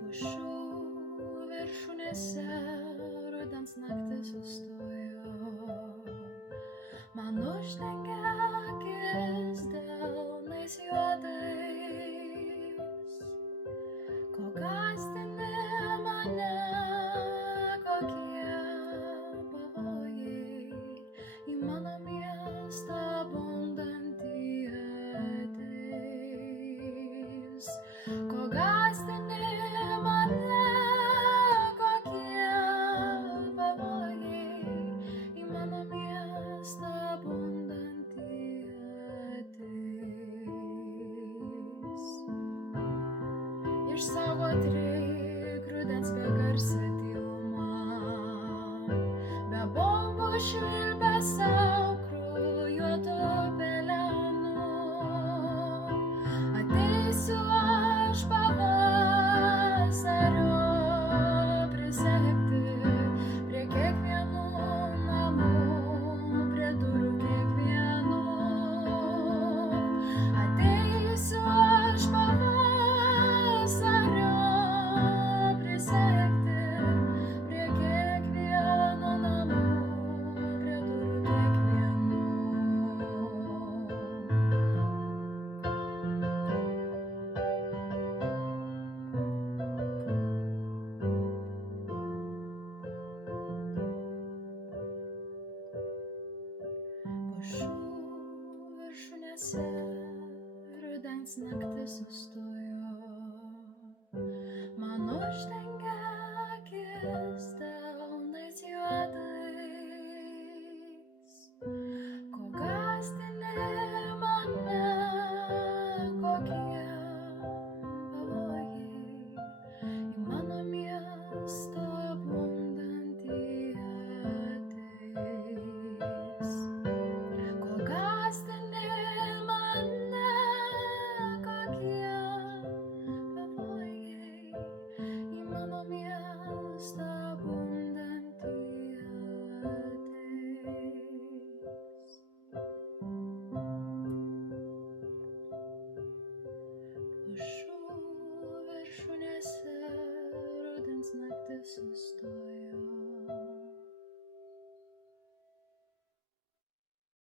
Pušų viršūnėse rudens naktis sustojo, man uždengia akis delnais juodais. Ko gąsdini mane, kokie pavojai į mano miestą bundantį ateis. Ko gąsdini mane, kokie pavojai į mano miestą bundantį ateis. Išsaugot reik rudens begarsę tylumą, be bombų švilpesio kraujuotų pelenų. Ateisiu aš pavasario prisegti prie kiekvienų namų, prie durų kiekvienų. Ateisiu aš pavasario prisegti prie kiekvieno namų, prie durų kiekvienų. Pušų viršūnėse rudens naktis sustojo.